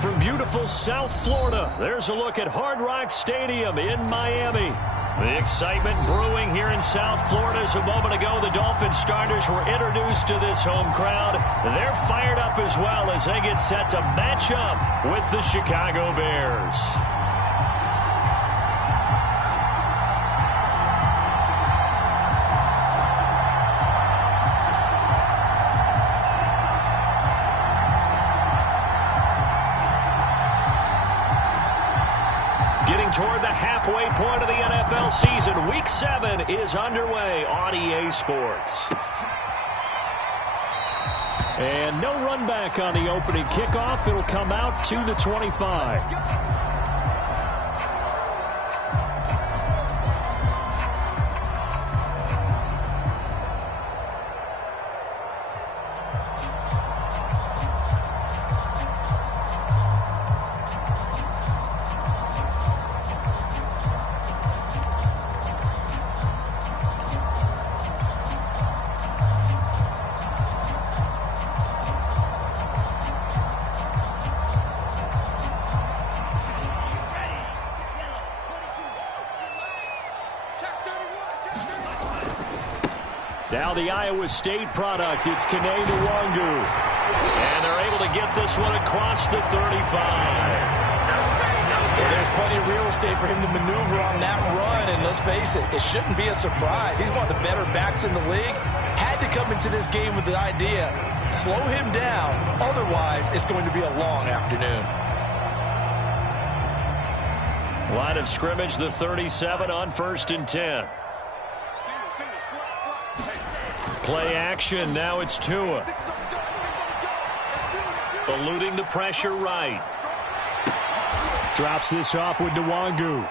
From beautiful South Florida, there's a look at Hard Rock Stadium in Miami. The excitement brewing here in South Florida as a moment ago. The Dolphins starters were introduced to this home crowd. They're fired up as well as they get set to match up with the Chicago Bears. Toward the halfway point of the NFL season. Week 7 is underway on EA Sports. And no run back on the opening kickoff. It'll come out to the 25. Now the Iowa State product, it's Kene Nwangwu. And they're able to get this one across the 35. Well, there's plenty of real estate for him to maneuver on that run, and let's face it, it shouldn't be a surprise. He's one of the better backs in the league. Had to come into this game with the idea, slow him down, otherwise it's going to be a long afternoon. Line of scrimmage, the 37 on 1st and 10. Play action, now it's Tua. Eluding the pressure right. Drops this off with Nwangwu.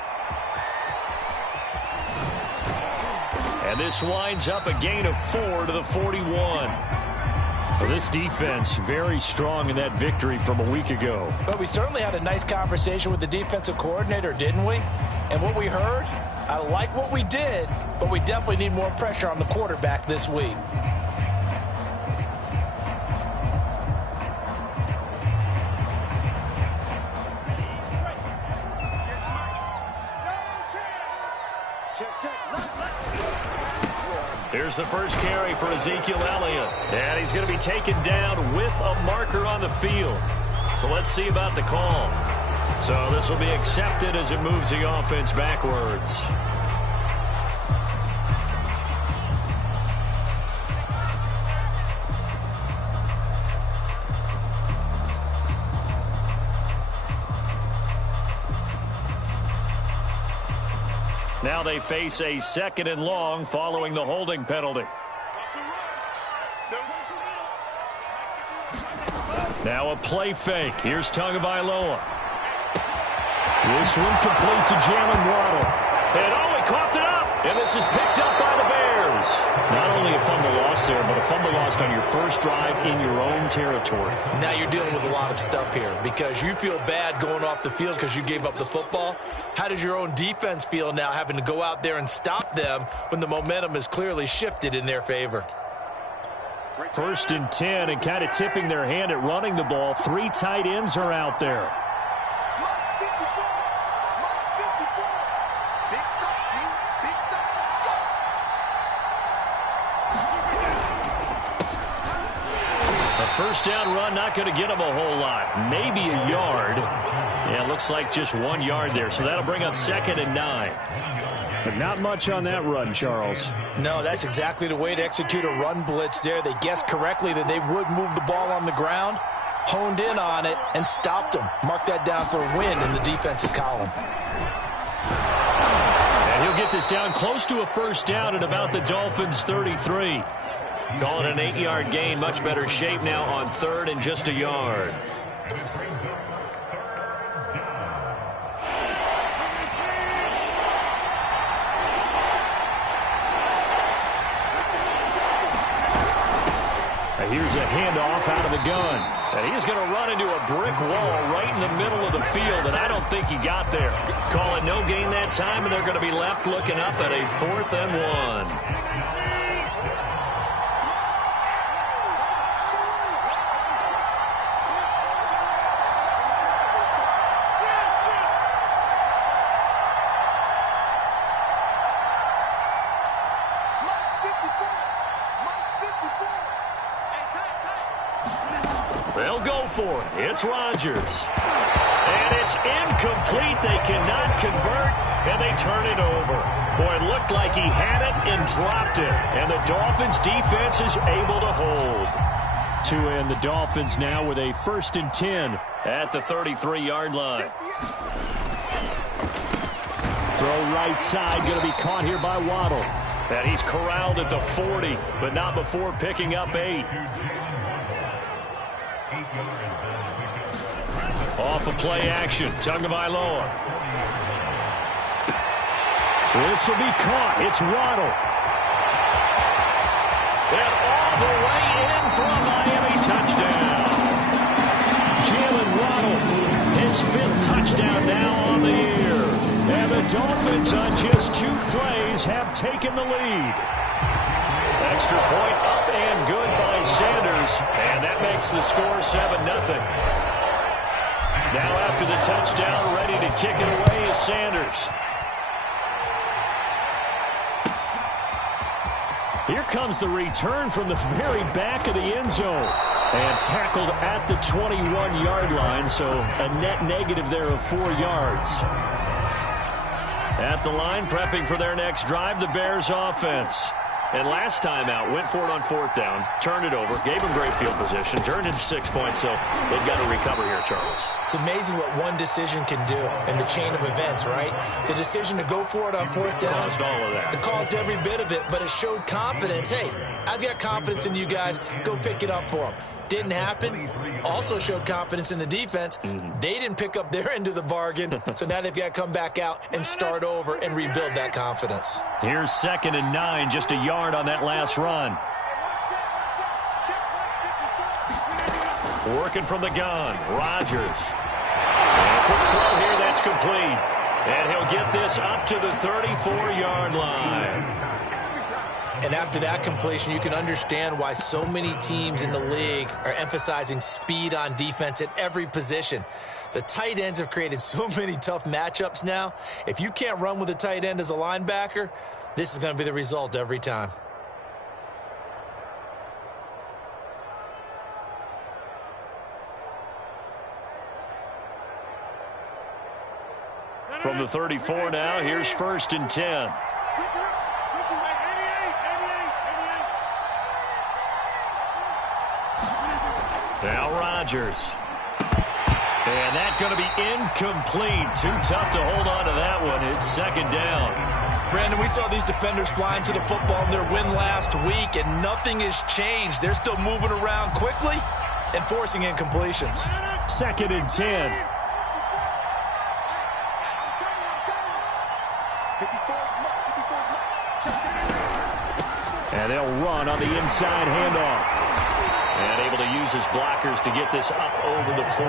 And this winds up a gain of 4 to the 41. Well, this defense very strong in that victory from a week ago. But we certainly had a nice conversation with the defensive coordinator, didn't we? And what we heard, I like what we did, but we definitely need more pressure on the quarterback this week. Here's the first carry for Ezekiel Elliott. And he's going to be taken down with a marker on the field. So let's see about the call. So this will be accepted as it moves the offense backwards. Now they face a 2nd and long following the holding penalty. Now a play fake. Here's Tagovailoa. This one complete to Jalen Waddle. And he coughed it up. And this is picked up by the Bears. Not only a fumble loss there, but a fumble lost on your first drive in your own territory. Now you're dealing with a lot of stuff here because you feel bad going off the field because you gave up the football. How does your own defense feel now having to go out there and stop them when the momentum is clearly shifted in their favor? 1st and 10 and kind of tipping their hand at running the ball. 3 tight ends are out there. First down run, not going to get him a whole lot. Maybe a yard. Yeah, looks like just 1 yard there. So that'll bring up 2nd and 9. But not much on that run, Charles. No, that's exactly the way to execute a run blitz there. They guessed correctly that they would move the ball on the ground, honed in on it, and stopped them. Mark that down for a win in the defense's column. And he'll get this down close to a first down at about the Dolphins' 33. Call it an 8-yard gain. Much better shape now on 3rd and just a yard. And here's a handoff out of the gun. And he's going to run into a brick wall right in the middle of the field, and I don't think he got there. Call it no gain that time, and they're going to be left looking up at a 4th and 1. for it. It's Rodgers. And it's incomplete. They cannot convert, and they turn it over. Boy, it looked like he had it and dropped it. And the Dolphins' defense is able to hold. To end the Dolphins now with a 1st and 10 at the 33-yard line. Throw right side, going to be caught here by Waddle. And he's corralled at the 40, but not before picking up 8. Off of play action, Tagovailoa. This will be caught. It's Waddle. And all the way in for a Miami touchdown. Jalen Waddle, his 5th touchdown now on the year. And the Dolphins on just 2 plays have taken the lead. Extra point up and good by Sanders. And that makes the score 7-0. Now after the touchdown, ready to kick it away is Sanders. Here comes the return from the very back of the end zone. And tackled at the 21-yard line, so a net negative there of 4 yards. At the line, prepping for their next drive, the Bears offense. And last time out, went for it on 4th down, turned it over, gave them great field position, turned into 6 points, so they've got to recover here, Charles. It's amazing what one decision can do in the chain of events, right? The decision to go for it on 4th down. Caused all of that. It caused every bit of it, but it showed confidence. Hey, I've got confidence in you guys. Go pick it up for them. Didn't happen. Also showed confidence in the defense. They didn't pick up their end of the bargain, so now they've got to come back out and start over and rebuild that confidence. Here's 2nd and 9, just a yard on that last run. Working from the gun, Rodgers. And a quick throw here, that's complete. And he'll get this up to the 34-yard line. And after that completion, you can understand why so many teams in the league are emphasizing speed on defense at every position. The tight ends have created so many tough matchups now. If you can't run with a tight end as a linebacker, this is going to be the result every time. From the 34 now, here's 1st and 10. Now Rodgers. And that's going to be incomplete. Too tough to hold on to that one. It's 2nd down. Brandon, we saw these defenders flying to the football in their win last week, and nothing has changed. They're still moving around quickly and forcing incompletions. 2nd and 10. And they'll run on the inside handoff. And able to use his blockers to get this up over the 40.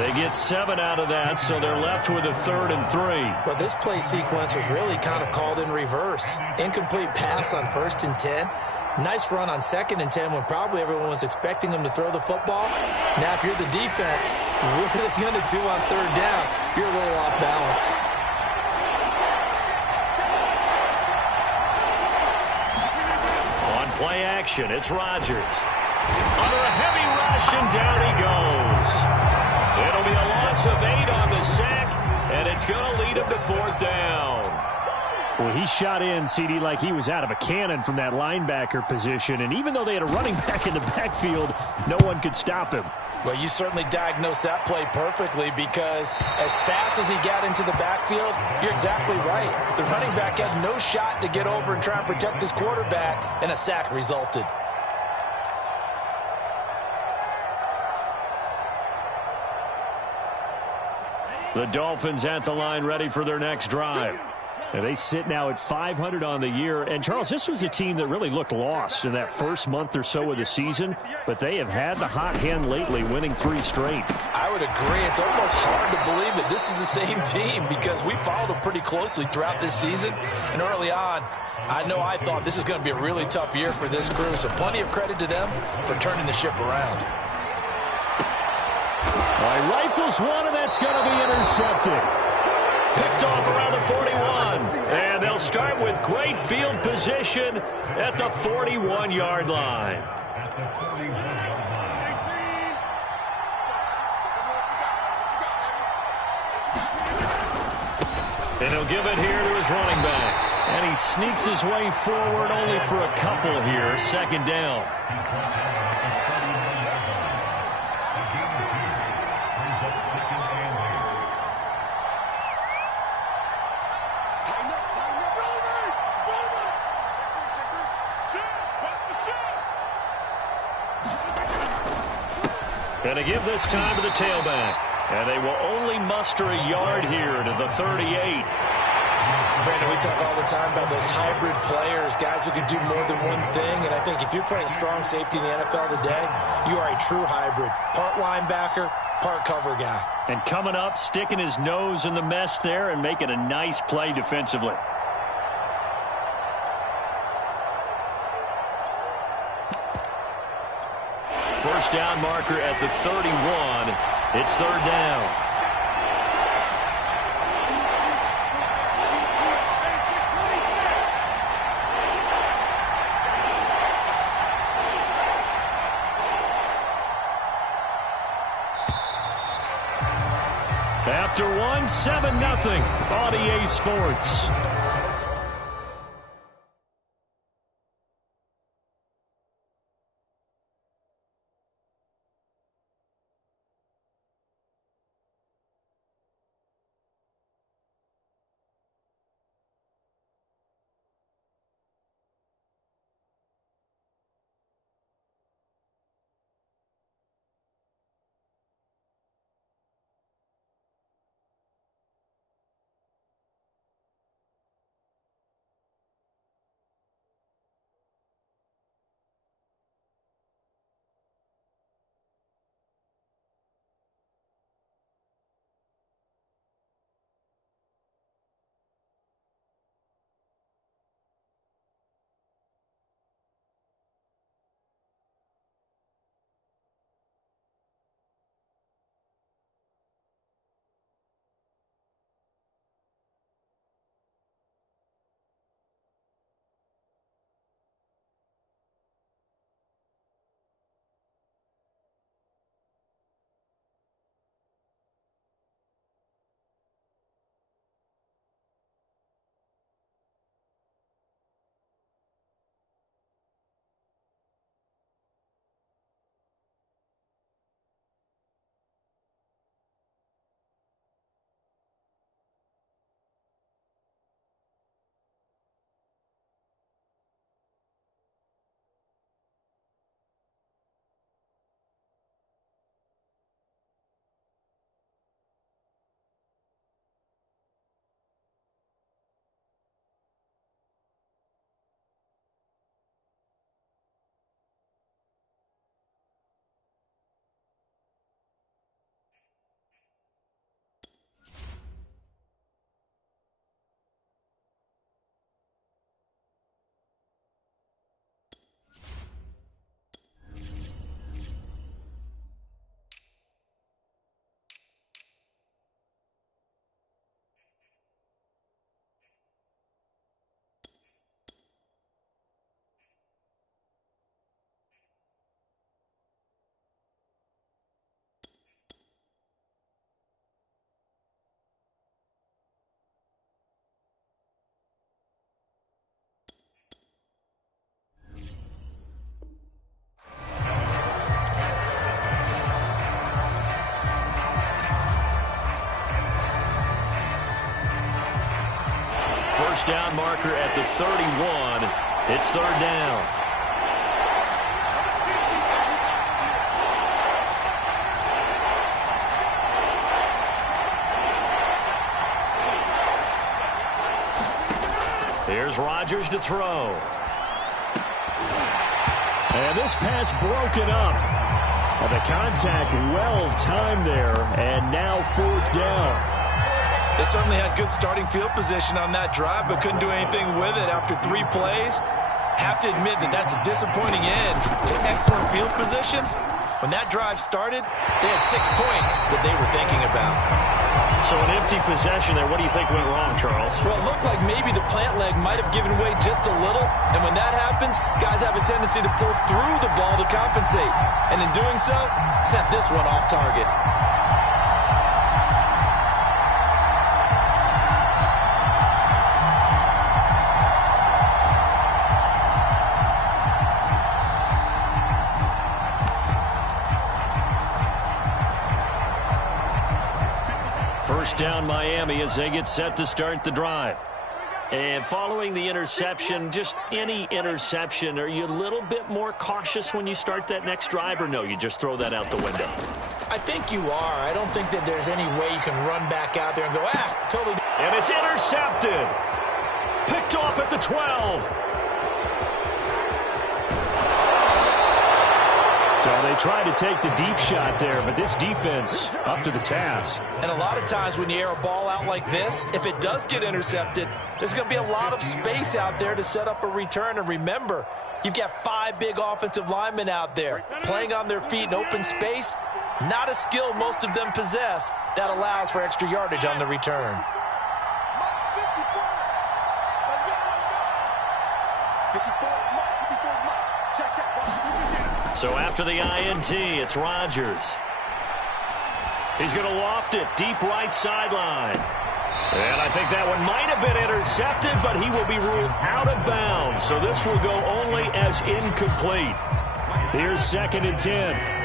They get 7 out of that, so they're left with a 3rd and 3. But this play sequence was really kind of called in reverse. Incomplete pass on 1st and 10. Nice run on 2nd and 10 when probably everyone was expecting them to throw the football. Now, if you're the defense, what are they going to do on 3rd down? You're a little off balance. On play action, it's Rodgers. Under a heavy rush, and down he goes. It'll be a loss of 8 on the sack, and it's going to lead him to 4th down. Well, he shot in, CD, like he was out of a cannon from that linebacker position, and even though they had a running back in the backfield, no one could stop him. Well, you certainly diagnosed that play perfectly because as fast as he got into the backfield, you're exactly right. The running back had no shot to get over and try and protect his quarterback, and a sack resulted. The Dolphins at the line ready for their next drive. And they sit now at 500 on the year. And, Charles, this was a team that really looked lost in that first month or so of the season. But they have had the hot hand lately, winning 3 straight. I would agree. It's almost hard to believe that this is the same team because we followed them pretty closely throughout this season. And early on, I know I thought this is going to be a really tough year for this crew. So plenty of credit to them for turning the ship around. All right, rifles one, and that's going to be intercepted. Picked off around the 41. And they'll start with great field position at the 41-yard line. And he'll give it here to his running back. And he sneaks his way forward only for a couple here. Second down. And to give this time to the tailback. And they will only muster a yard here to the 38. Brandon, we talk all the time about those hybrid players, guys who can do more than one thing. And I think if you're playing strong safety in the NFL today, you are a true hybrid. Part linebacker, part cover guy. And coming up, sticking his nose in the mess there and making a nice play defensively. First down marker at the 31. It's third down. After one, 7-0 on EA Sports. First down marker at the 31. It's third down. Here's Rodgers to throw. And this pass broken up. And the contact well timed there. And now fourth down. They certainly had good starting field position on that drive, but couldn't do anything with it after 3 plays. Have to admit that that's a disappointing end to excellent field position. When that drive started, they had 6 points that they were thinking about. So an empty possession there. What do you think went wrong, Charles? Well, it looked like maybe the plant leg might have given way just a little. And when that happens, guys have a tendency to pull through the ball to compensate. And in doing so, sent this one off target. First down Miami as they get set to start the drive. And following the interception, just any interception, are you a little bit more cautious when you start that next drive, or no, you just throw that out the window? I think you are. I don't think that there's any way you can run back out there and go, totally. And it's intercepted. Picked off at the 12. So they tried to take the deep shot there, but this defense up to the task. And a lot of times when you air a ball out like this, if it does get intercepted, there's going to be a lot of space out there to set up a return. And remember, you've got 5 big offensive linemen out there playing on their feet in open space. Not a skill most of them possess that allows for extra yardage on the return. So after the INT, it's Rodgers. He's going to loft it deep right sideline. And I think that one might have been intercepted, but he will be ruled out of bounds. So this will go only as incomplete. Here's 2nd and 10.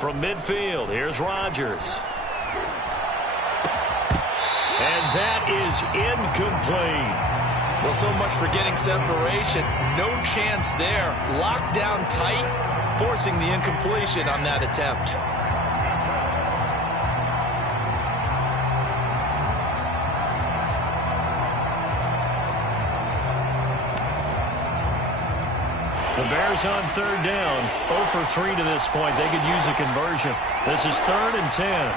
From midfield, here's Rodgers. And that is incomplete. Well, so much for getting separation. No chance there. Locked down tight, forcing the incompletion on that attempt. The Bears on 3rd down. 0 for 3 to this point. They could use a conversion. This is 3rd and 10.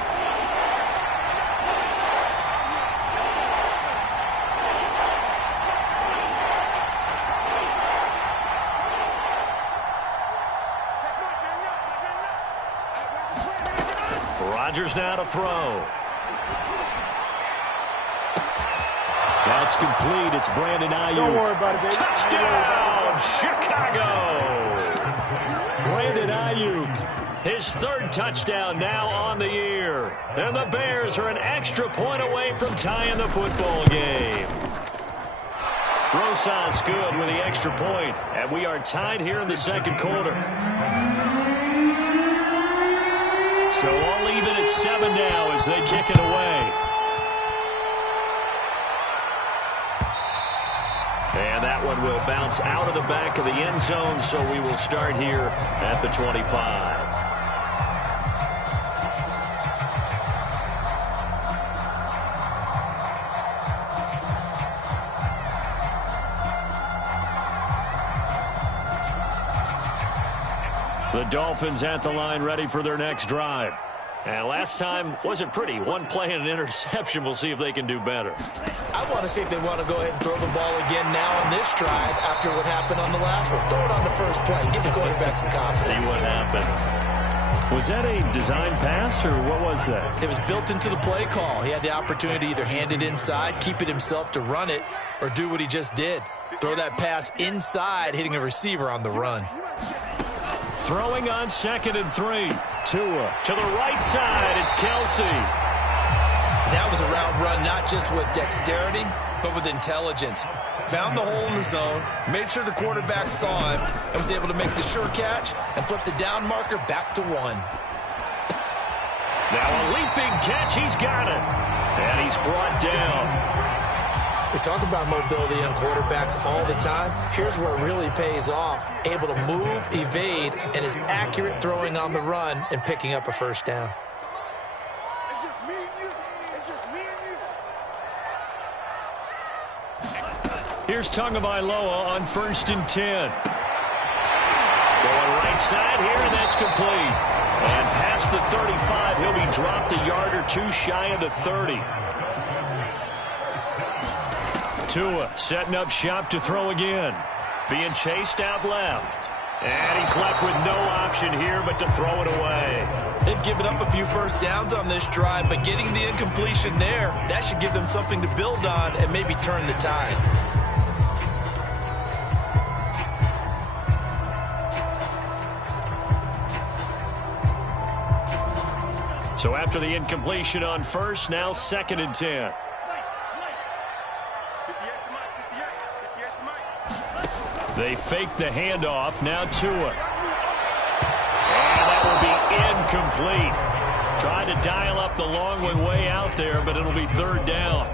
Rodgers now to throw. That's complete. It's Brandon Ayuk. Don't worry about it, baby. Touchdown, Chicago. Brandon Ayuk, his 3rd touchdown now on the year. And the Bears are an extra point away from tying the football game. Rosas good with the extra point. And we are tied here in the 2nd quarter. So all even at 7 now as they kick it away. And that one will bounce out of the back of the end zone, so we will start here at the 25. The Dolphins at the line ready for their next drive. And last time wasn't pretty. One play and an interception. We'll see if they can do better. I want to see if they want to go ahead and throw the ball again now on this drive after what happened on the last one. Throw it on the first play. Give the quarterback some confidence. See what happens. Was that a design pass, or what was that? It was built into the play call. He had the opportunity to either hand it inside, keep it himself to run it, or do what he just did. Throw that pass inside, hitting a receiver on the run. Throwing on 2nd and 3. Tua to the right side. It's Kelsey. That was a route run not just with dexterity, but with intelligence. Found the hole in the zone, made sure the quarterback saw him, and was able to make the sure catch and flip the down marker back to 1. Now a leaping catch. He's got it. And he's brought down. We talk about mobility on quarterbacks all the time. Here's where it really pays off. Able to move, evade, and is accurate throwing on the run and picking up a first down. It's just me and you. It's just me and you. Here's Tagovailoa on 1st and 10. Going right side here, and that's complete. And past the 35, he'll be dropped a yard or 2 shy of the 30. Tua setting up shop to throw again. Being chased out left. And he's left with no option here but to throw it away. They've given up a few first downs on this drive, but getting the incompletion there, that should give them something to build on and maybe turn the tide. So after the incompletion on first, now 2nd and 10. They fake the handoff. Now Tua. And that will be incomplete. Tried to dial up the long one way out there, but it'll be 3rd down.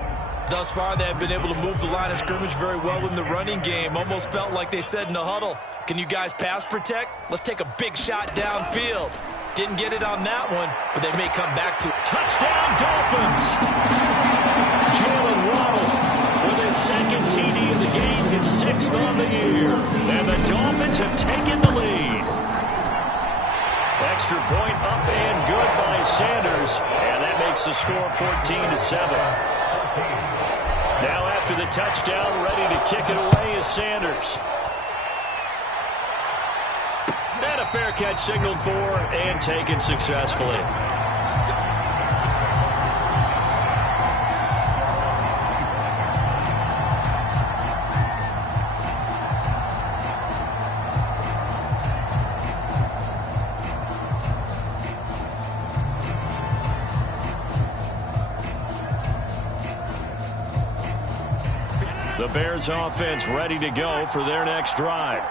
Thus far, they have been able to move the line of scrimmage very well in the running game. Almost felt like they said in the huddle, can you guys pass protect? Let's take a big shot downfield. Didn't get it on that one, but they may come back to it. Touchdown, Dolphins! Jalen Waddle with his 2nd TD of the game, his 6th on the year. And the Dolphins have taken the lead. Extra point up and good by Sanders. And that makes the score 14-7. Now after the touchdown, ready to kick it away is Sanders. And a fair catch signaled for and taken successfully. The Bears offense ready to go for their next drive.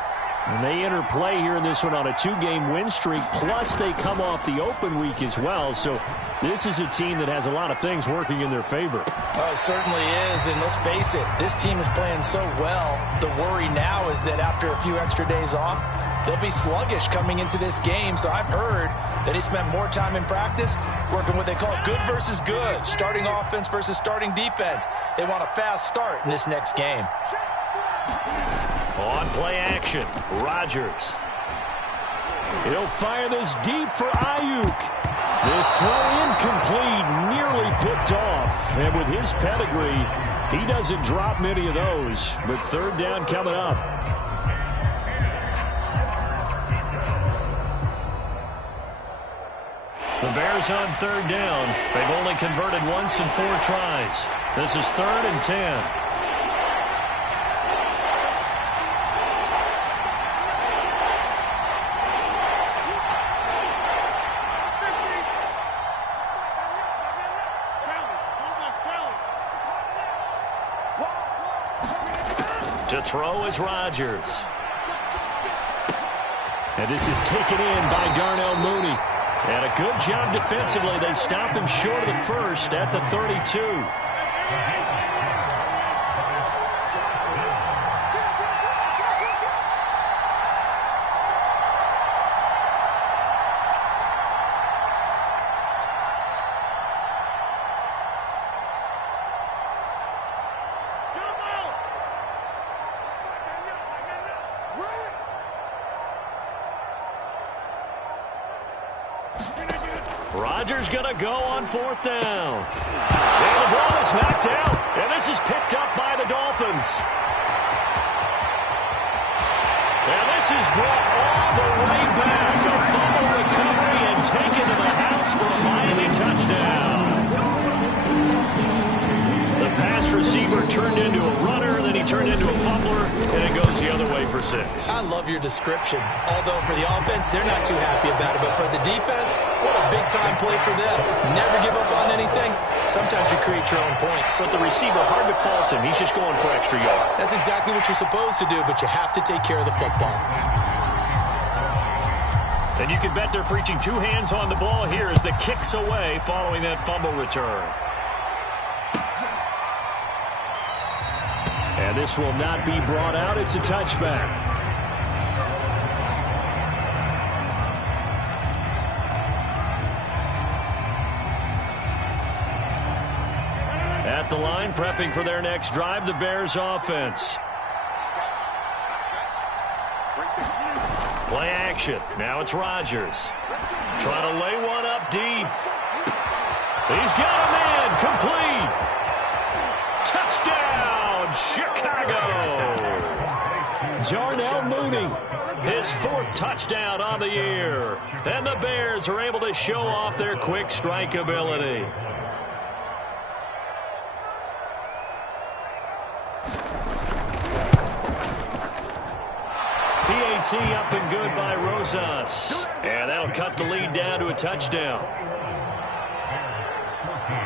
And they enter play here in this one on a 2-game win streak, plus they come off the open week as well. So this is a team that has a lot of things working in their favor. Oh, it certainly is, and let's face it, this team is playing so well. The worry now is that after a few extra days off, they'll be sluggish coming into this game. So I've heard that he spent more time in practice working what they call good versus good, starting offense versus starting defense. They want a fast start in this next game. On play action, Rodgers. He'll fire this deep for Ayuk. This throw incomplete, nearly picked off. And with his pedigree, he doesn't drop many of those. But 3rd down coming up. The Bears on 3rd down. They've only converted once in 4 tries. This is 3rd and 10. To throw is Rodgers. And this is taken in by Darnell Mooney. And a good job defensively. They stop him short of the first at the 32. Rodgers going to go on 4th down. And the ball is knocked out. And this is picked up by the Dolphins. And this is brought all the way back. A fumble recovery and taken to the house for a Miami touchdown. The pass receiver turned into a runner, then he turned into a fumbler, and it goes the other way for 6. I love your description. Although for the offense, they're not too happy about it. But for the defense, what a big-time play for them. Never give up on anything. Sometimes you create your own points. But the receiver, hard to fault him. He's just going for extra yard. That's exactly what you're supposed to do, but you have to take care of the football. And you can bet they're preaching 2 hands on the ball here as the kick's away following that fumble return. And this will not be brought out. It's a touchback. At the line, prepping for their next drive, the Bears offense. Play action. Now it's Rodgers. Trying to lay one up deep. He's got a man. Complete. Touchdown, Chicago. Darnell Mooney, his 4th touchdown on the year. And the Bears are able to show off their quick strike ability. PAT up and good by Rosas. And that'll cut the lead down to a touchdown.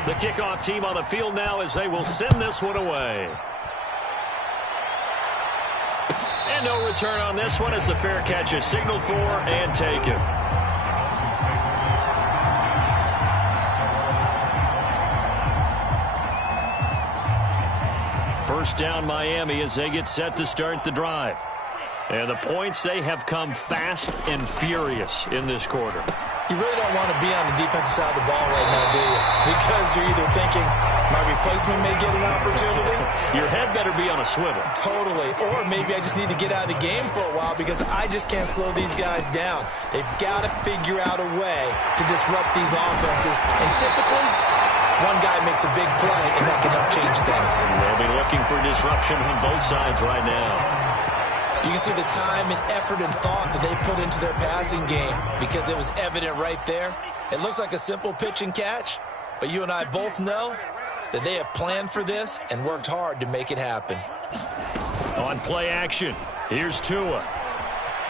The kickoff team on the field now as they will send this one away. And no return on this one as the fair catch is signaled for and taken. First down Miami as they get set to start the drive. And the points, they have come fast and furious in this quarter. You really don't want to be on the defensive side of the ball right now, do you? Because you're either thinking my replacement may get an opportunity. Your head better be on a swivel. Totally. Or maybe I just need to get out of the game for a while because I just can't slow these guys down. They've got to figure out a way to disrupt these offenses. And typically, one guy makes a big play, and that can help change things. They'll be looking for disruption on both sides right now. You can see the time and effort and thought that they put into their passing game because it was evident right there. It looks like a simple pitch and catch, but you and I both know that they have planned for this and worked hard to make it happen. On play action, here's Tua.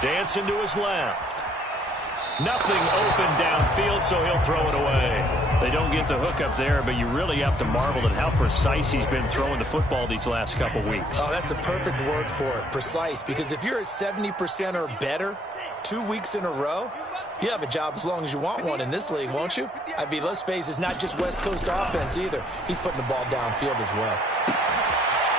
Dancing to his left. Nothing open downfield, so he'll throw it away. They don't get the hook up there, but you really have to marvel at how precise he's been throwing the football these last couple weeks. Oh, that's the perfect word for it, precise. Because if you're at 70% or better 2 weeks in a row, you have a job as long as you want one in this league, won't you? I mean, let's face it, it's not just West Coast offense either. He's putting the ball downfield as well.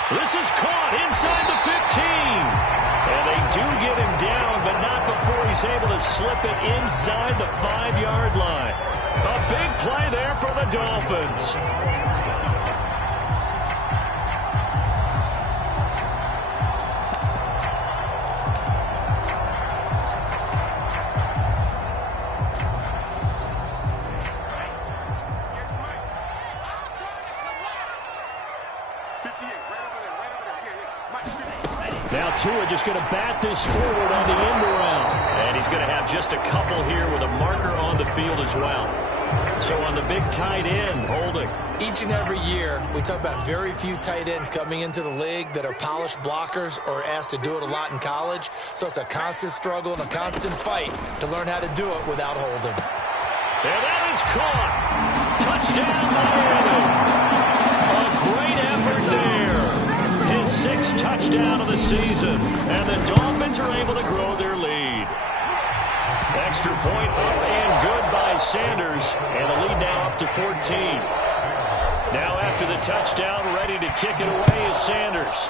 This is caught inside the 15. And they do get him down, but not before he's able to slip it inside the 5-yard line. A big play there for the Dolphins. Now Tua just going to bat this forward on the end around. And he's going to have just a couple here with a marker on the field as well. So on the big tight end, holding. Each and every year, we talk about very few tight ends coming into the league that are polished blockers or asked to do it a lot in college. So it's a constant struggle and a constant fight to learn how to do it without holding. And that is caught. Touchdown, Miami. A great effort there. His 6th touchdown of the season. And the Dolphins are able to grow their lead. Extra point up and good by Sanders. And the lead now up to 14. Now after the touchdown, ready to kick it away is Sanders.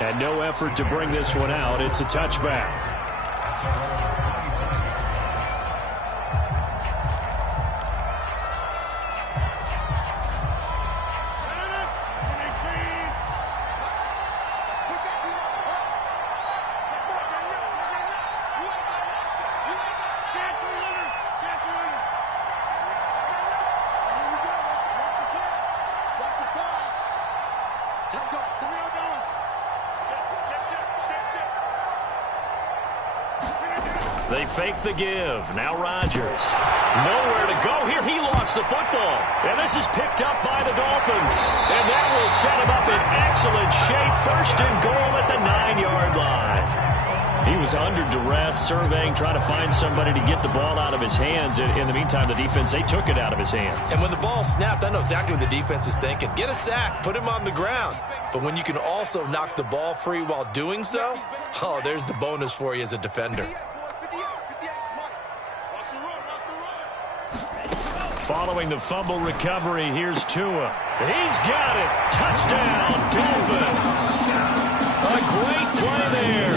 And no effort to bring this one out. It's a touchback. They fake the give. Now Rodgers. Nowhere to go here. He lost the football. And this is picked up by the Dolphins. And that will set him up in excellent shape. First and goal at the 9-yard line. He was under duress, surveying, trying to find somebody to get the ball out of his hands. In the meantime, the defense, they took it out of his hands. And when the ball snapped, I know exactly what the defense is thinking. Get a sack. Put him on the ground. But when you can also knock the ball free while doing so, oh, there's the bonus for you as a defender. Following the fumble recovery, here's Tua. He's got it. Touchdown, Dolphins. A great play there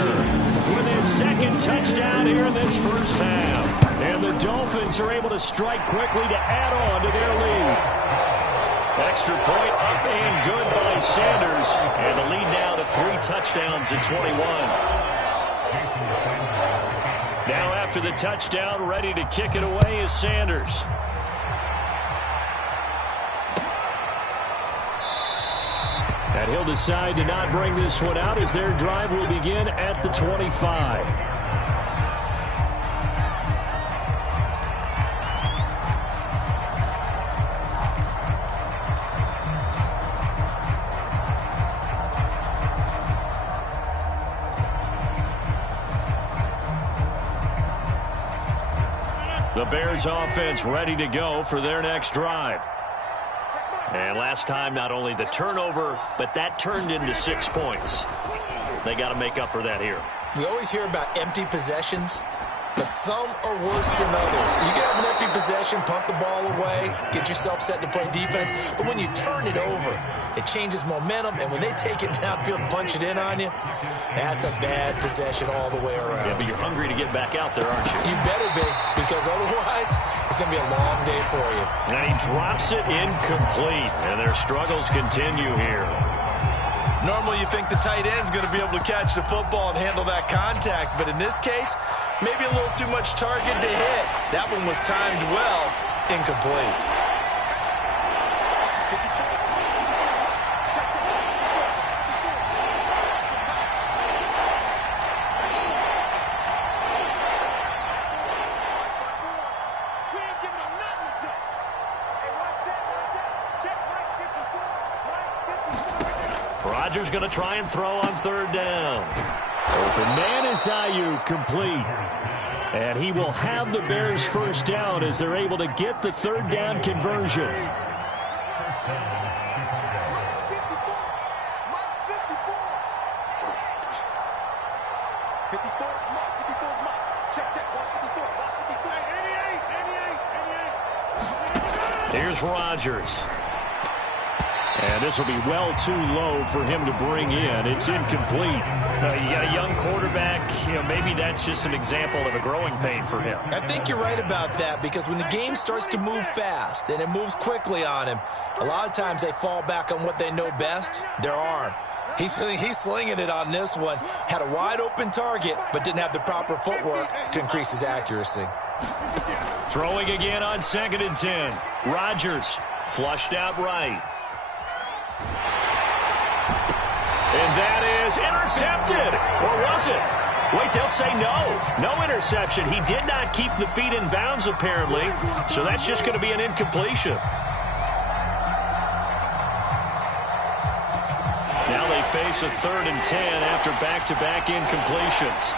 with his 2nd touchdown here in this first half. And the Dolphins are able to strike quickly to add on to their lead. Extra point up and good by Sanders. And the lead now to 3 touchdowns in 21. Now after the touchdown, ready to kick it away is Sanders. And he'll decide to not bring this one out as their drive will begin at the 25. The Bears offense ready to go for their next drive. And last time, not only the turnover, but that turned into 6 points. They got to make up for that here. We always hear about empty possessions, but some are worse than others. You can have an empty possession, punt the ball away, get yourself set to play defense, but when you turn it over, it changes momentum, and when they take it downfield and punch it in on you, that's a bad possession all the way around. Yeah, but you're hungry to get back out there, aren't you? You better be, because otherwise, it's going to be a long day for you. And he drops it incomplete, and their struggles continue here. Normally, you think the tight end's going to be able to catch the football and handle that contact, but in this case, maybe a little too much target to hit. That one was timed well, incomplete. Rodgers going to try and throw on third down. Open man is Ayuk, complete. And he will have the Bears first down as they're able to get the third down conversion. Here's Rodgers. And this will be well too low for him to bring in. It's incomplete. You got a young quarterback. Maybe that's just an example of a growing pain for him. I think you're right about that, because when the game starts to move fast and it moves quickly on him, a lot of times they fall back on what they know best, their arm. He's slinging it on this one. Had a wide open target, but didn't have the proper footwork to increase his accuracy. Throwing again on 2nd and 10. Rodgers flushed out right. And that is intercepted. Or was it? Wait, they'll say no. No interception. He did not keep the feet in bounds, apparently. So that's just going to be an incompletion. Now they face a 3rd and 10 after back-to-back incompletions.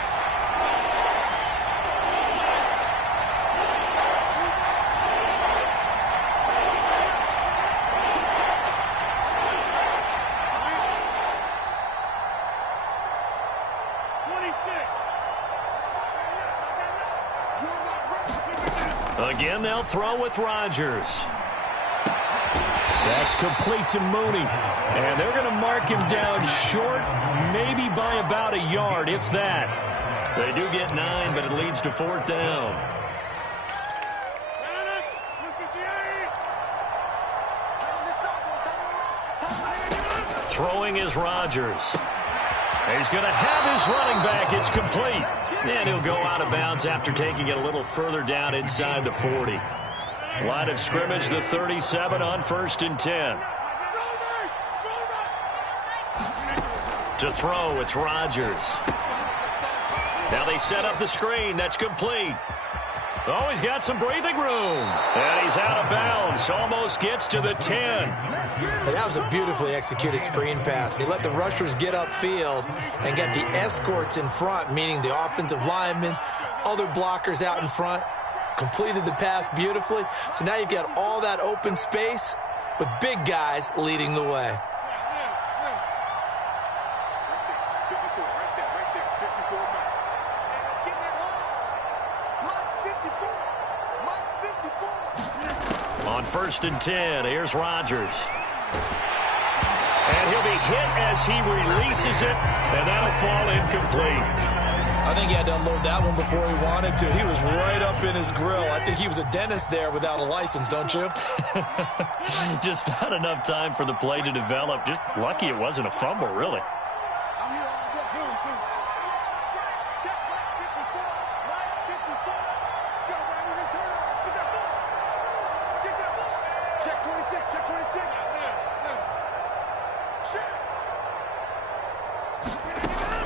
Again, they'll throw with Rodgers. That's complete to Mooney. And they're going to mark him down short, maybe by about a yard, if that. They do get 9, but it leads to 4th down. Throwing is Rodgers. He's going to have his running back. It's complete. And he'll go out of bounds after taking it a little further down inside the 40. Line of scrimmage, the 37 on 1st and 10. To throw, it's Rodgers. Now they set up the screen. That's complete. Oh, he's got some breathing room. And he's out of bounds. Almost gets to the 10. And that was a beautifully executed screen pass. He let the rushers get upfield and get the escorts in front, meaning the offensive linemen, other blockers out in front. Completed the pass beautifully. So now you've got all that open space with big guys leading the way. On 1st and 10, here's Rodgers. And he'll be hit as he releases it, and that'll fall incomplete. I think he had to unload that one before he wanted to. He was right up in his grill. I think he was a dentist there without a license, don't you? Just not enough time for the play to develop. Just lucky it wasn't a fumble, really.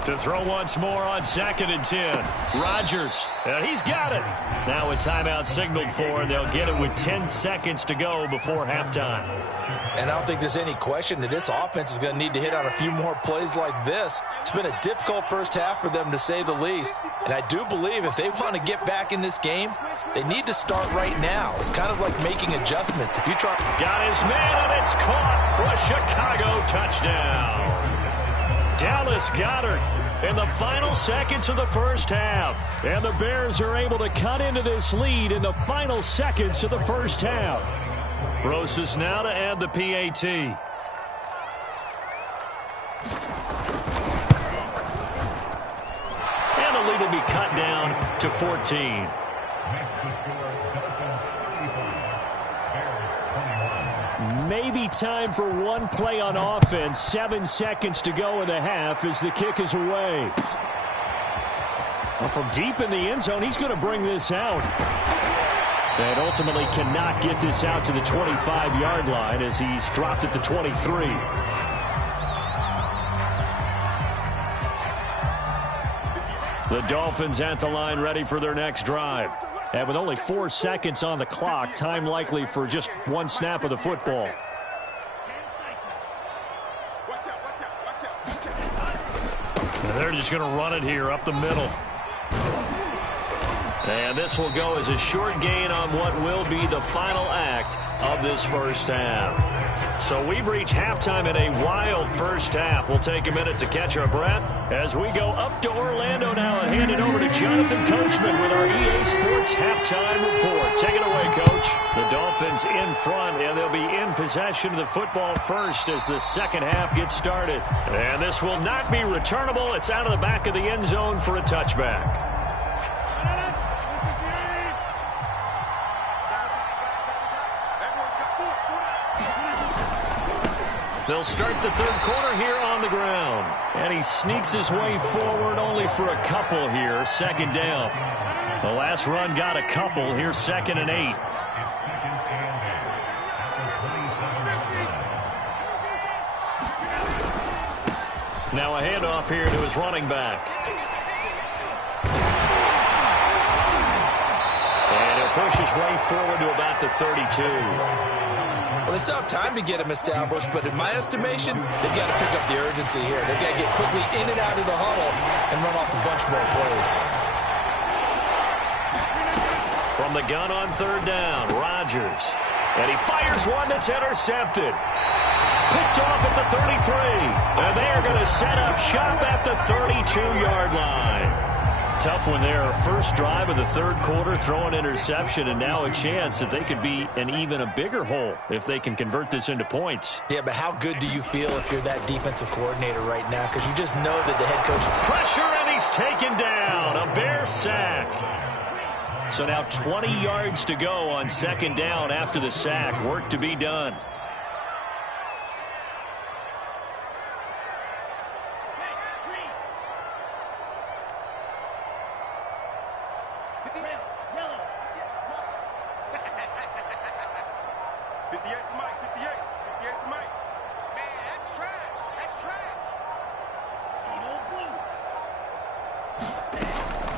To throw once more on 2nd and 10. Rodgers, he's got it. Now a timeout signaled for, and they'll get it with 10 seconds to go before halftime. And I don't think there's any question that this offense is going to need to hit on a few more plays like this. It's been a difficult first half for them, to say the least. And I do believe if they want to get back in this game, they need to start right now. It's kind of like making adjustments. If you try... Got his man, and it's caught for a Chicago touchdown. Dallas Goedert in the final seconds of the first half. And the Bears are able to cut into this lead in the final seconds of the first half. Rosas now to add the PAT. And the lead will be cut down to 14. Maybe time for one play on offense. 7 seconds to go in the half as the kick is away. Well, from deep in the end zone, he's going to bring this out. And ultimately cannot get this out to the 25-yard line as he's dropped at the 23. The Dolphins at the line ready for their next drive. And with only 4 seconds on the clock, time likely for just one snap of the football. And they're just going to run it here up the middle. And this will go as a short gain on what will be the final act of this first half. So we've reached halftime in a wild first half. We'll take a minute to catch our breath as we go up to Orlando now and hand it over to Jonathan Coachman with our EA Sports halftime report. Take it away, Coach. The Dolphins in front, and they'll be in possession of the football first as the second half gets started. And this will not be returnable. It's out of the back of the end zone for a touchback. They'll start the third quarter here on the ground. And he sneaks his way forward only for a couple here. Second down. The last run got a couple. Here's 2nd and 8. Now a handoff here to his running back. And he'll push his way forward to about the 32. Well, they still have time to get him established, but in my estimation, they've got to pick up the urgency here. They've got to get quickly in and out of the huddle and run off a bunch more plays. From the gun on third down, Rodgers. And he fires one that's intercepted. Picked off at the 33. And they are going to set up shop at the 32-yard line. Tough one there. First drive of the third quarter, throw an interception, and now a chance that they could be in even a bigger hole if they can convert this into points. Yeah, but how good do you feel if you're that defensive coordinator right now? Because you just know that the head coach... Pressure, and he's taken down. A Bear sack. So now 20 yards to go on second down after the sack. Work to be done.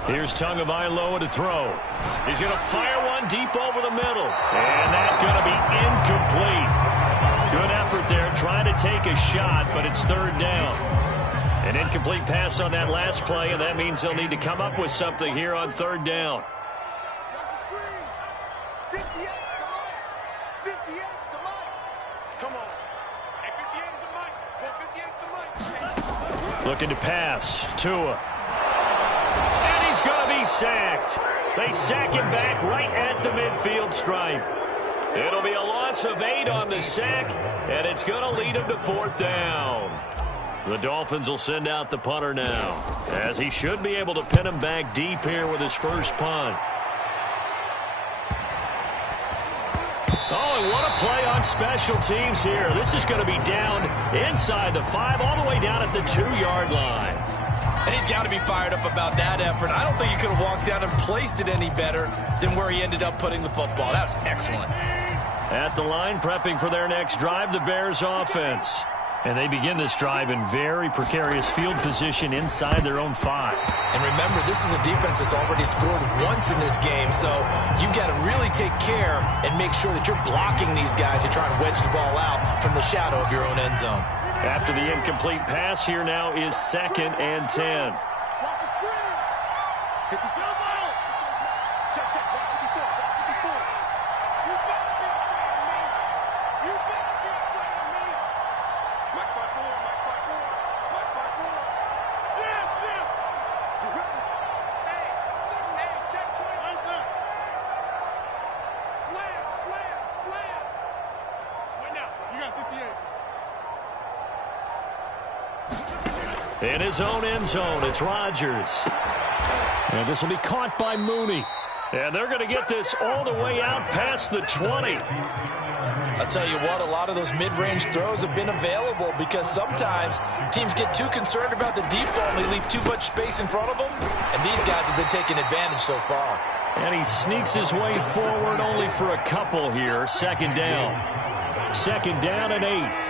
Here's Tagovailoa to throw. He's going to fire one deep over the middle. And that's going to be incomplete. Good effort there trying to take a shot, but it's third down. An incomplete pass on that last play, and that means they'll need to come up with something here on third down. Looking to pass. Tua. Going to be sacked. They sack him back right at the midfield stripe. It'll be a loss of 8 on the sack, and it's going to lead him to fourth down. The Dolphins will send out the punter now, as he should be able to pin him back deep here with his first punt. Oh, and what a play on special teams here. This is going to be down inside the 5, all the way down at the 2-yard line. And he's got to be fired up about that effort. I don't think he could have walked down and placed it any better than where he ended up putting the football. That was excellent. At the line, prepping for their next drive, the Bears offense. And they begin this drive in very precarious field position inside their own 5. And remember, this is a defense that's already scored once in this game, so you've got to really take care and make sure that you're blocking these guys who try to wedge the ball out from the shadow of your own end zone. After the incomplete pass, here now is 2nd and 10. Watch the screen. Hit the field goal. Check, check. Watch 54. Watch 54. You better be afraid of me. You better be afraid of me. Mike 5-4. Mike 5-4. Mike 5-4. Zip, zip. You ready? Hey, check 20. Slam, slam, slam. Wait now. You got 58. In his own end zone, it's Rodgers. And this will be caught by Mooney. And they're going to get this all the way out past the 20. I'll tell you what, a lot of those mid-range throws have been available because sometimes teams get too concerned about the deep ball and they leave too much space in front of them. And these guys have been taking advantage so far. And he sneaks his way forward only for a couple here. 2nd down. 2nd down and 8.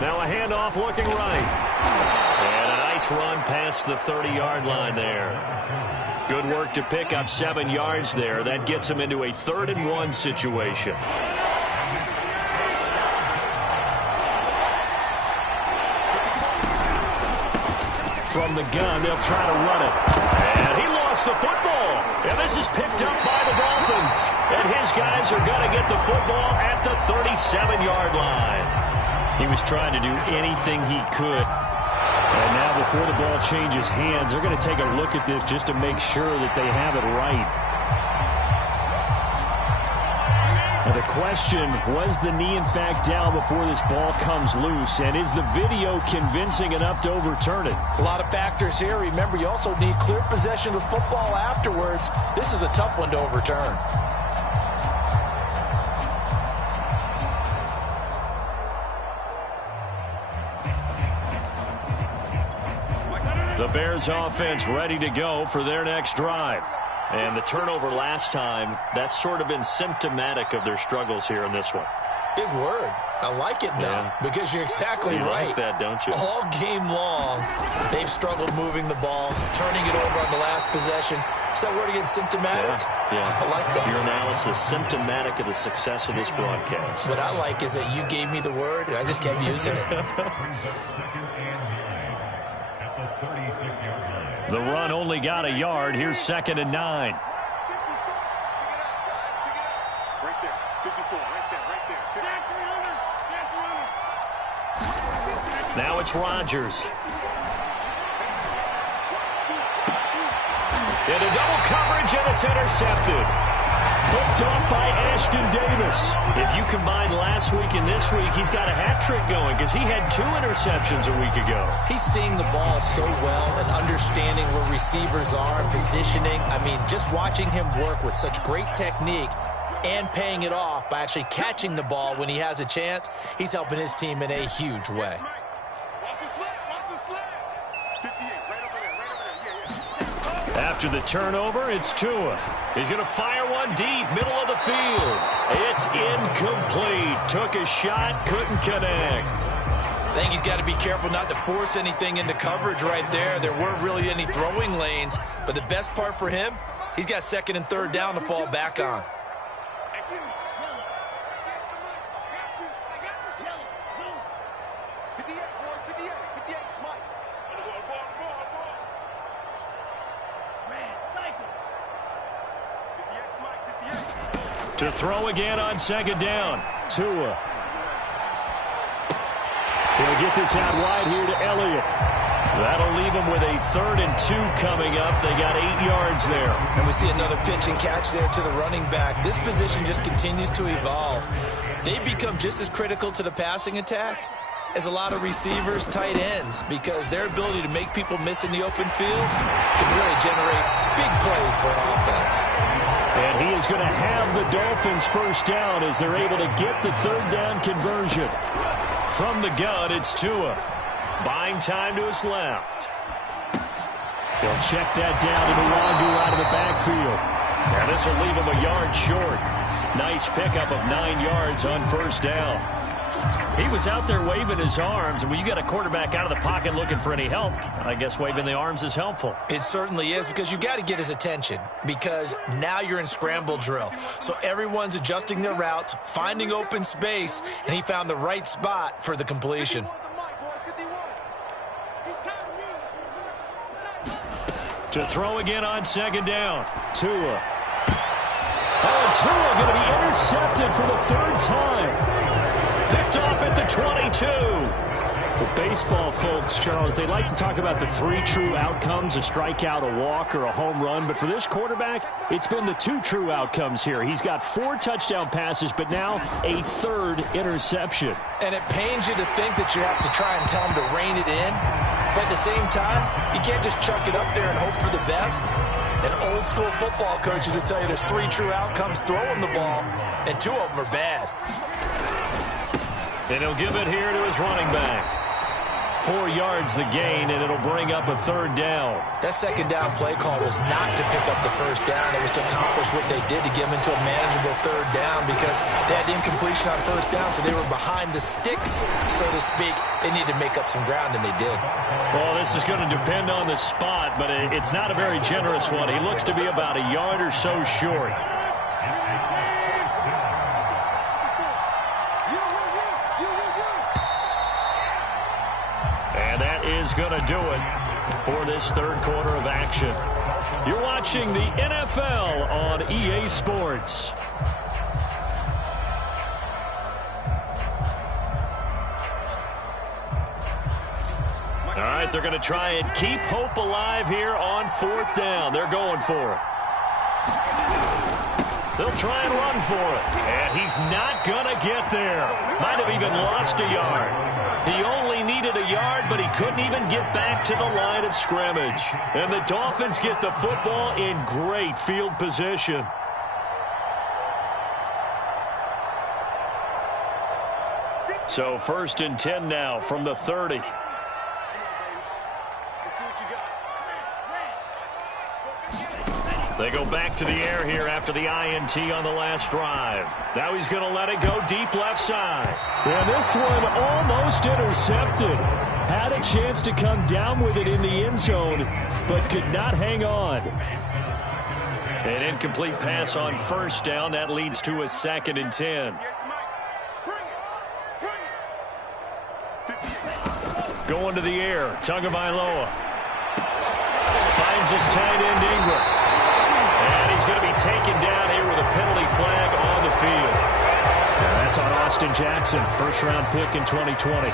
Now a handoff looking right. And a nice run past the 30-yard line there. Good work to pick up 7 yards there. That gets him into a 3rd and 1 situation. From the gun, they'll try to run it. And he lost the football. And this is picked up by the Dolphins. And his guys are going to get the football at the 37-yard line. He was trying to do anything he could. And now before the ball changes hands, they're going to take a look at this just to make sure that they have it right. Now the question, was the knee in fact down before this ball comes loose? And is the video convincing enough to overturn it? A lot of factors here. Remember, you also need clear possession of the football afterwards. This is a tough one to overturn. The Bears offense ready to go for their next drive. And the turnover last time, that's sort of been symptomatic of their struggles here in this one. Big word. I like it, though, because you're exactly right. You like that, don't you? All game long, they've struggled moving the ball, turning it over on the last possession. Is that word again, symptomatic? Yeah. I like that. Your analysis, symptomatic of the success of this broadcast. What I like is that you gave me the word, and I just kept using it. The run only got a yard. Here's 2nd and 9. Right there. 54. Right there. Now it's Rodgers. Into double coverage, and it's intercepted. Picked off by Ashton Davis. If you combine last week and this week, he's got a hat trick going because he had 2 interceptions a week ago. He's seeing the ball so well and understanding where receivers are and positioning. I mean, just watching him work with such great technique and paying it off by actually catching the ball when he has a chance, he's helping his team in a huge way. After the turnover, it's Tua. He's going to fire one deep, middle of the field. It's incomplete. Took a shot, couldn't connect. I think he's got to be careful not to force anything into coverage right there. There weren't really any throwing lanes, but the best part for him, he's got 2nd and 3rd down to fall back on. To throw again on 2nd down. Tua. He'll get this out wide here to Elliott. That'll leave him with a 3rd and 2 coming up. They got 8 yards there. And we see another pitch and catch there to the running back. This position just continues to evolve. They become just as critical to the passing attack as a lot of receivers, tight ends, because their ability to make people miss in the open field can really generate big plays for an offense. And he is going to have the Dolphins first down as they're able to get the 3rd down conversion. From the gun, it's Tua. Buying time to his left. He'll check that down to the Wandu out of the backfield. And this will leave him a yard short. Nice pickup of 9 yards on first down. He was out there waving his arms, and when you got a quarterback out of the pocket looking for any help, I guess waving the arms is helpful. It certainly is, because you got to get his attention, because now you're in scramble drill. So everyone's adjusting their routes, finding open space, and he found the right spot for the completion. To throw again on second down. Tua. Oh, Tua going to be intercepted for the 3rd time. Picked off at the 22. The baseball folks, Charles, they like to talk about the 3 true outcomes, a strikeout, a walk, or a home run. But for this quarterback, it's been the 2 true outcomes here. He's got 4 touchdown passes, but now a 3rd interception. And it pains you to think that you have to try and tell him to rein it in. But at the same time, you can't just chuck it up there and hope for the best. And old school football coaches will tell you there's 3 true outcomes throwing the ball, and 2 of them are bad. And he'll give it here to his running back. 4 yards the gain, and it'll bring up a 3rd down. That second down play call was not to pick up the first down. It was to accomplish what they did to get them into a manageable 3rd down, because they had incompletion on first down, so they were behind the sticks, so to speak. They needed to make up some ground, and they did. Well, this is going to depend on the spot, but it's not a very generous one. He looks to be about a yard or so short. Is going to do it for this 3rd quarter of action. You're watching the NFL on EA Sports. All right, they're going to try and keep hope alive here on 4th down. They're going for it. They'll try and run for it. And he's not going to get there. Might have even lost a yard. He only needed a yard, but he couldn't even get back to the line of scrimmage. And the Dolphins get the football in great field position. So 1st and 10 now from the 30. They go back to the air here after the INT on the last drive. Now he's going to let it go deep left side. Yeah, this one almost intercepted. Had a chance to come down with it in the end zone, but could not hang on. An incomplete pass on first down. That leads to a 2nd and 10. Going to the air. Tagovailoa finds his tight end Ingram. And he's going to be taken down here with a penalty flag on the field. That's on Austin Jackson, 1st-round pick in 2020.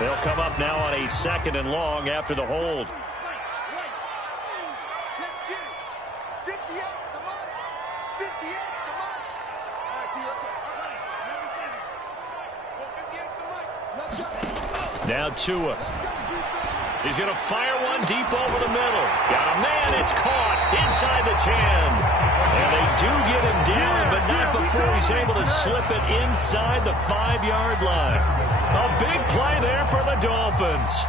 They'll come up now on a 2nd and long after the hold. Now Tua. He's going to fire one deep over the middle. Got a man. It's caught inside the 10. And they do get him down, but not before he's able to slip it inside the 5-yard line. A big play there for the Dolphins.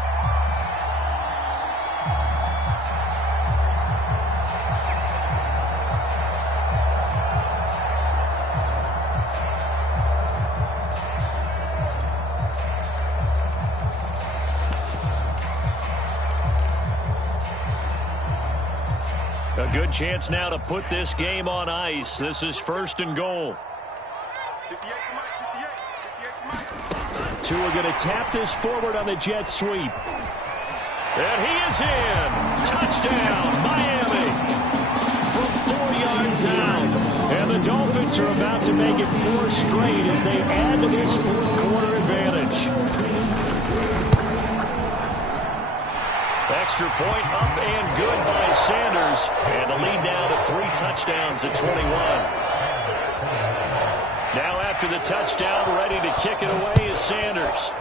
A good chance now to put this game on ice. This is 1st and goal. Tua going to tap this forward on the jet sweep. And he is in. Touchdown, Miami. From 4 yards out. And the Dolphins are about to make it 4 straight as they add to this 4th quarter advantage. Extra point up and good by Sanders. And the lead now to 3 touchdowns at 21. Now after the touchdown, ready to kick it away is Sanders.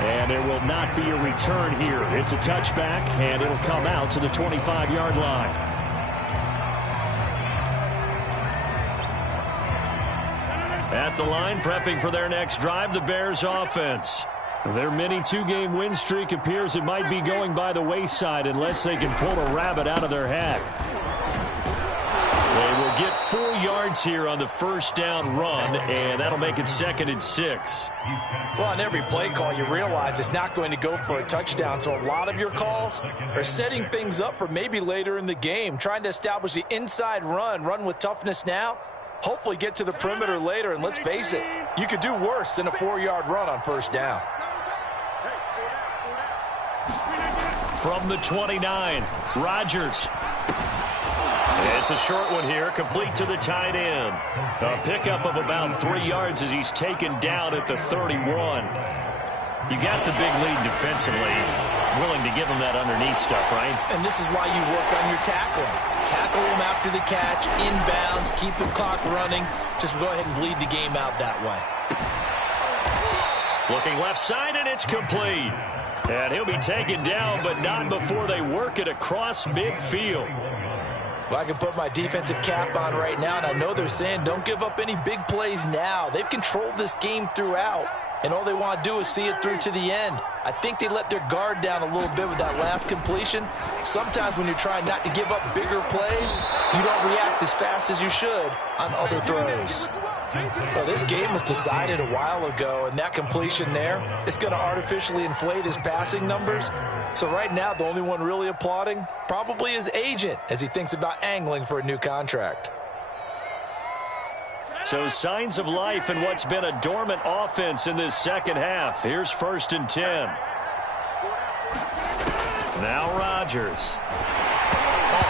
And there will not be a return here. It's a touchback, and it'll come out to the 25-yard line. At the line, prepping for their next drive, the Bears offense. Their mini two-game win streak appears it might be going by the wayside unless they can pull a rabbit out of their hat. They will get 4 yards here on the first down run, and that'll make it 2nd and 6. Well, on every play call, you realize it's not going to go for a touchdown, so a lot of your calls are setting things up for maybe later in the game, trying to establish the inside run with toughness now, hopefully get to the perimeter later, and let's face it, you could do worse than a 4-yard run on first down. From the 29, Rodgers. It's a short one here, complete to the tight end. A pickup of about 3 yards as he's taken down at the 31. You got the big lead defensively. Willing to give him that underneath stuff, right? And this is why you work on your tackling. Tackle him after the catch, inbounds, keep the clock running. Just go ahead and bleed the game out that way. Looking left side, and it's complete. And he'll be taken down, but not before they work it across midfield. Well, I can put my defensive cap on right now, and I know they're saying don't give up any big plays now. They've controlled this game throughout, and all they want to do is see it through to the end. I think they let their guard down a little bit with that last completion. Sometimes when you're trying not to give up bigger plays, you don't react as fast as you should on other throws. Well, this game was decided a while ago, and that completion there is going to artificially inflate his passing numbers. So right now, the only one really applauding probably his agent as he thinks about angling for a new contract. So signs of life in what's been a dormant offense in this second half. Here's 1st and 10. Now Rodgers.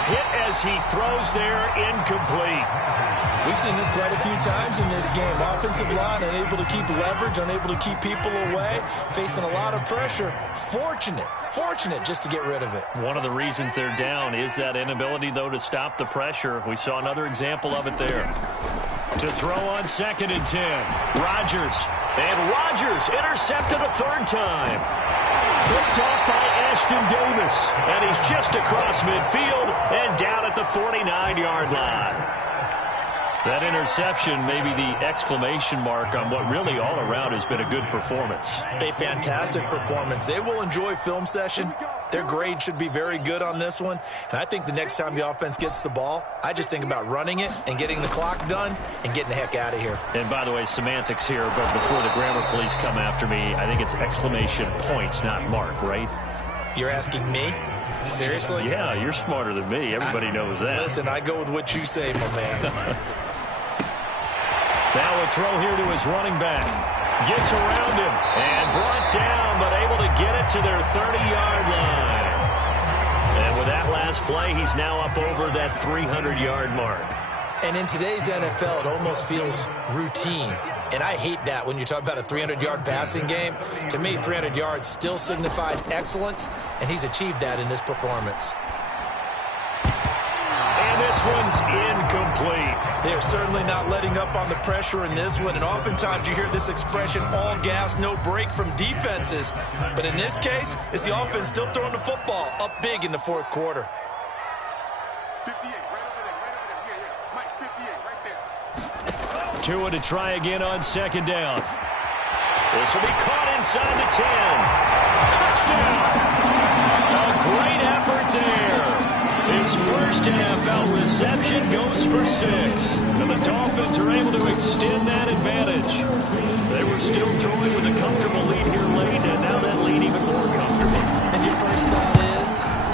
Hit as he throws there, incomplete. We've seen this quite a few times in this game. Offensive line unable to keep leverage, unable to keep people away, facing a lot of pressure. Fortunate just to get rid of it. One of the reasons they're down is that inability, though, to stop the pressure. We saw another example of it there. To throw on 2nd and 10. Rodgers. And Rodgers intercepted a 3rd time. Picked off by Ashton Davis. And he's just across midfield and down at the 49-yard line. That interception may be the exclamation mark on what really all around has been a good performance. A fantastic performance. They will enjoy film session. Their grade should be very good on this one. And I think the next time the offense gets the ball, I just think about running it and getting the clock done and getting the heck out of here. And by the way, semantics here, but before the grammar police come after me, I think it's exclamation point, not mark, right? You're asking me? Seriously? Yeah, you're smarter than me. Everybody knows that. Listen, I go with what you say, my man. Now a throw here to his running back. Gets around him and brought down, but able to get it to their 30-yard line. And with that last play, he's now up over that 300-yard mark. And in today's NFL, it almost feels routine. And I hate that when you talk about a 300-yard passing game. To me, 300 yards still signifies excellence, and he's achieved that in this performance. This one's incomplete. They're certainly not letting up on the pressure in this one, and oftentimes you hear this expression, all gas, no break from defenses. But in this case, it's the offense still throwing the football up big in the 4th quarter. 58, right over there. Yeah. Mike, 58, right there. Tua to try again on 2nd down. This will be caught inside the 10. Touchdown. A great effort there. His first NFL reception goes for 6. And the Dolphins are able to extend that advantage. They were still throwing with a comfortable lead here late, and now that lead even more comfortable. And your first thought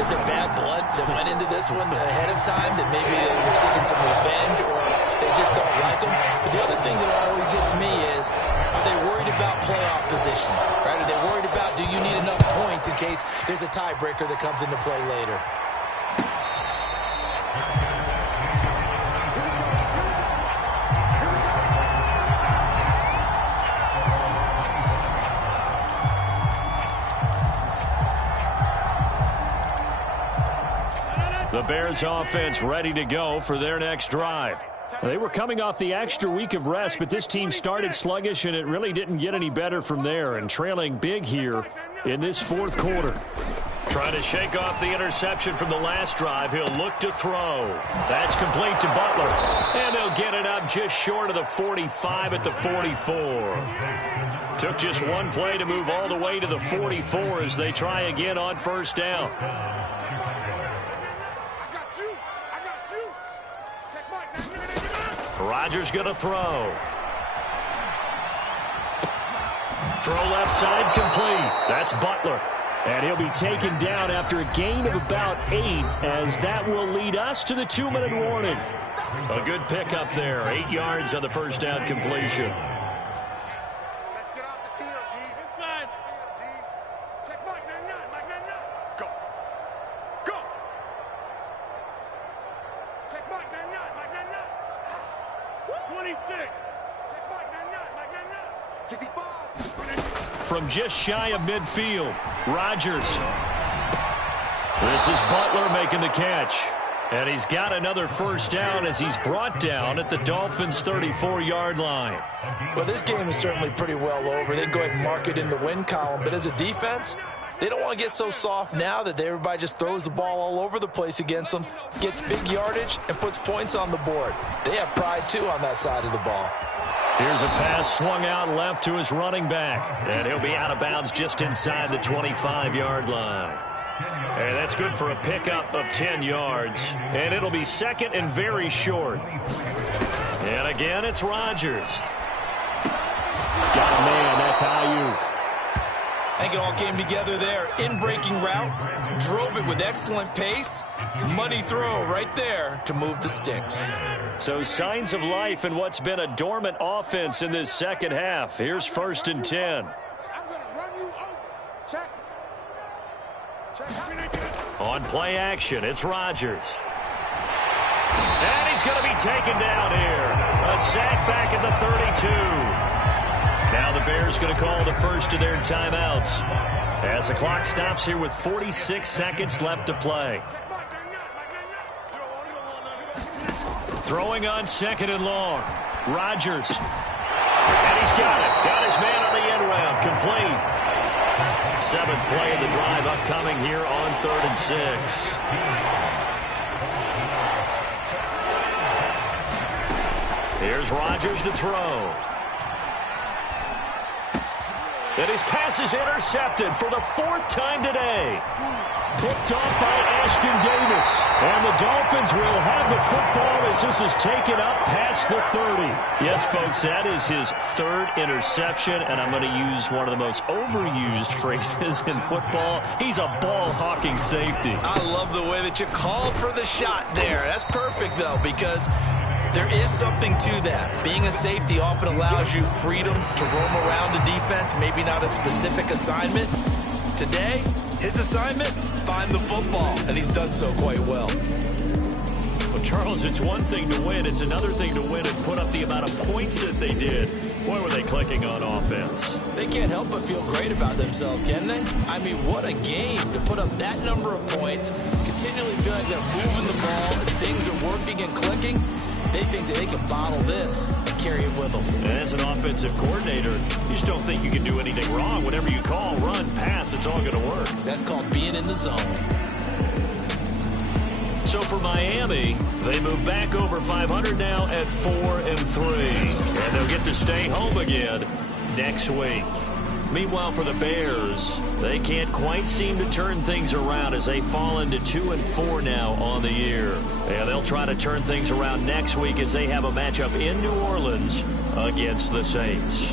is there bad blood that went into this one ahead of time, that maybe they were seeking some revenge or they just don't like them? But the other thing that always hits me is, are they worried about playoff position? Right? Are they worried about, do you need enough points in case there's a tiebreaker that comes into play later? The Bears offense ready to go for their next drive. They were coming off the extra week of rest, but this team started sluggish, and it really didn't get any better from there, and trailing big here in this 4th quarter. Trying to shake off the interception from the last drive. He'll look to throw. That's complete to Butler. And they'll get it up just short of the 45 at the 44. Took just one play to move all the way to the 44 as they try again on first down. Rodgers going to throw. Throw left side complete. That's Butler. And he'll be taken down after a gain of about 8 as that will lead us to the 2-minute warning. A good pickup there. 8 yards on the first down completion. Let's get off the field, D. Inside. Check Mike 99. Mike 99. Go. Go. Check Mike 99. Mike 99. 26. Check Mike 99. Mike 99. 65. From just shy of midfield, Rodgers. This is Butler making the catch. And he's got another first down as he's brought down at the Dolphins' 34-yard line. Well, this game is certainly pretty well over. They can go ahead and mark it in the win column. But as a defense, they don't want to get so soft now that everybody just throws the ball all over the place against them, gets big yardage, and puts points on the board. They have pride, too, on that side of the ball. Here's a pass swung out left to his running back. And he'll be out of bounds just inside the 25-yard line. And that's good for a pickup of 10 yards. And it'll be second and very short. And again, it's Rodgers. Got a man, that's Ayuk. I think it all came together there. In-breaking route, drove it with excellent pace. Money throw right there to move the sticks. So signs of life in what's been a dormant offense in this second half. Here's 1st and 10. I'm going to run you over. Check. On play action, it's Rodgers. And he's going to be taken down here. A sack back at the 32. Now the Bears going to call the first of their timeouts as the clock stops here with 46 seconds left to play. Throwing on 2nd and long. Rodgers. And he's got it. Got his man on the end round. Complete. 7th play of the drive upcoming here on 3rd and 6. Here's Rodgers to throw. And his pass is intercepted for the 4th time today. Picked off by Ashton Davis. And the Dolphins will have the football as this is taken up past the 30. Yes, folks, that is his 3rd interception. And I'm going to use one of the most overused phrases in football. He's a ball-hawking safety. I love the way that you called for the shot there. That's perfect, though, because there is something to that. Being a safety often allows you freedom to roam around the defense, maybe not a specific assignment. Today, his assignment, find the football, and he's done so quite well. Well, Charles, it's one thing to win. It's another thing to win and put up the amount of points that they did. Boy, were they clicking on offense. They can't help but feel great about themselves, can they? I mean, what a game to put up that number of points, continually feel like they're moving the ball, and things are working and clicking. They think that they can bottle this and carry it with them. And as an offensive coordinator, you just don't think you can do anything wrong. Whatever you call, run, pass, it's all going to work. That's called being in the zone. So for Miami, they move back over 500 now at 4-3. And they'll get to stay home again next week. Meanwhile, for the Bears, they can't quite seem to turn things around as they fall into 2-4 now on the year. And they'll try to turn things around next week as they have a matchup in New Orleans against the Saints.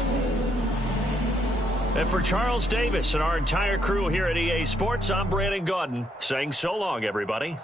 And for Charles Davis and our entire crew here at EA Sports, I'm Brandon Gaudin saying so long, everybody.